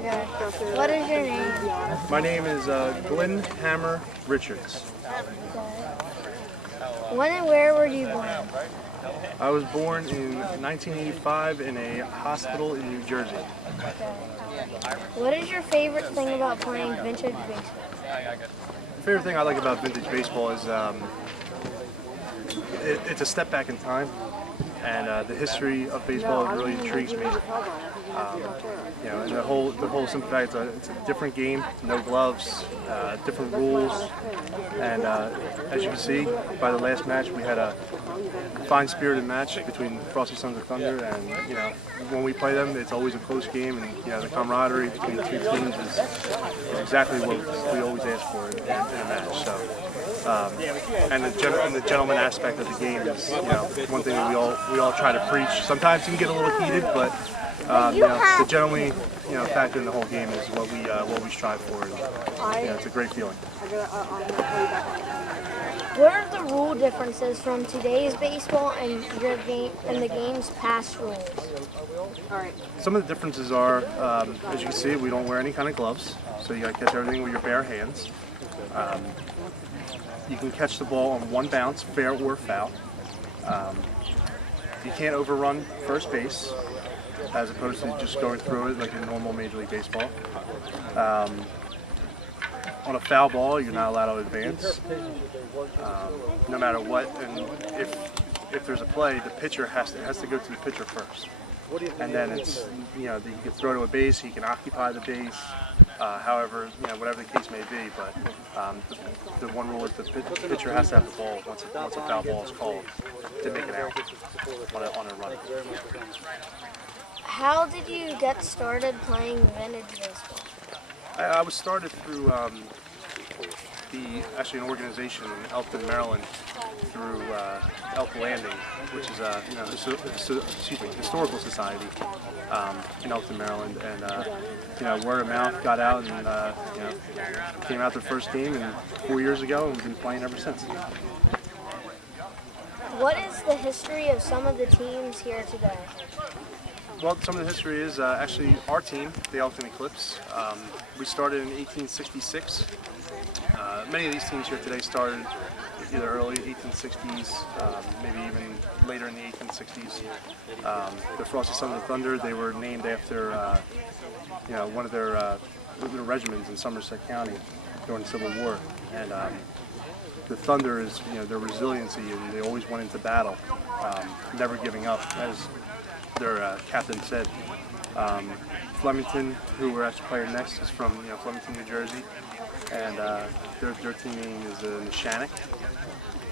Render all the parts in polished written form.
Okay. What is your name? My name is Glyn Hammer Richards. When and where were you born? I was born in 1985 in a hospital in New Jersey. What is your favorite thing about playing vintage baseball? The favorite thing I like about vintage baseball is it's a step back in time, and the history of baseball really intrigues me. And the whole simple fact it's a different game, no gloves, different rules, and as you can see by the last match, we had a fine-spirited match between Frosty Sons of Thunder, and when we play them, it's always a close game, and the camaraderie between the two teams is exactly what we always ask for in a match. So. And the gentleman aspect of the game is, one thing that we all try to preach. Sometimes it can get a little heated, but the gentlemanly, factor in the whole game is what we strive for. And, it's a great feeling. What are the rule differences from today's baseball and your game and the game's past rules? Some of the differences are, as you can see, we don't wear any kind of gloves, so you got to catch everything with your bare hands. You can catch the ball on one bounce, fair or foul. You can't overrun first base, as opposed to just going through it like in normal Major League Baseball. On a foul ball, you're not allowed to advance, no matter what. And if there's a play, the pitcher has to go to the pitcher first. And then it's, you can throw to a base, he can occupy the base, however, whatever the case may be. But the one rule is the pitcher has to have the ball once a foul ball is called to make it out on a run. How did you get started playing vintage baseball? I was started through actually an organization in Elkton, Maryland, through Elk Landing, which is a historical society in Elkton, Maryland, and word of mouth got out, and came out the first game, and 4 years ago, and we've been playing ever since. What is the history of some of the teams here today? Well, some of the history is actually our team, the Elkton Eclipse. We started in 1866. Many of these teams here today started either early 1860s, maybe even later in the 1860s. The Frosty Sons of Thunder, they were named after one of their regiments in Somerset County during the Civil War. And the Thunder is their resiliency, and they always went into battle, never giving up, as their captain said. Flemington, who we're actually playing next, is from Flemington, New Jersey, and their team name is the Shannock.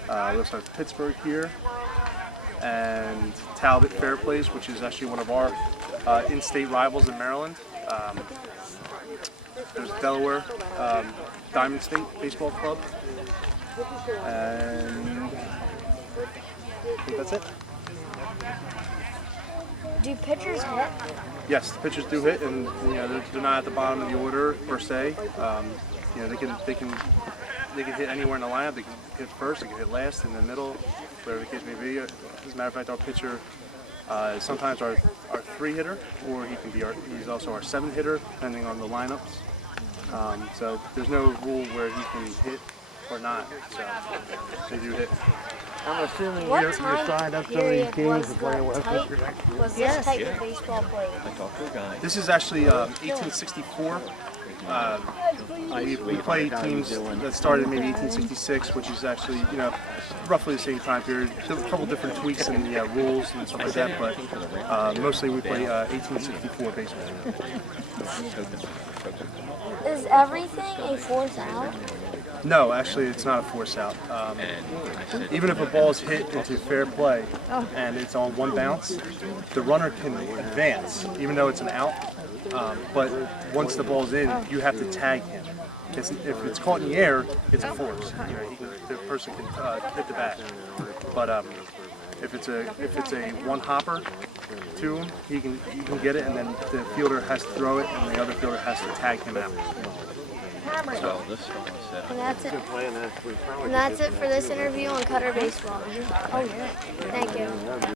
We also have Pittsburgh here, and Talbot Fairplace, which is actually one of our in-state rivals in Maryland. There's Delaware Diamond State Baseball Club, and I think that's it. Do pitchers hit? Yes, the pitchers do hit, and they're not at the bottom of the order per se. They can hit anywhere in the lineup. They can hit first, they can hit last, in the middle, whatever the case may be. As a matter of fact, our pitcher is sometimes our 3-hitter, or he's also our 7-hitter, depending on the lineups. So there's no rule where he can hit or not. So they do hit. I'm assuming What you're signed up so many teams to play with. Was this type of baseball played? This is actually 1864. We play teams that started maybe 1866, which is actually roughly the same time period. A couple different tweaks in the rules and stuff like that, but mostly we play 1864 baseball. Is everything a force out? No, actually, it's not a force out. Even if a ball is hit into fair play and it's on one bounce, the runner can advance, even though it's an out. But once the ball's in, you have to tag him. If it's caught in the air, it's a force. The person can hit the bat. But if it's a one hopper to him, you can get it, and then the fielder has to throw it, and the other fielder has to tag him out. And that's it for this interview on Cutter Baseball. Oh yeah. Thank you.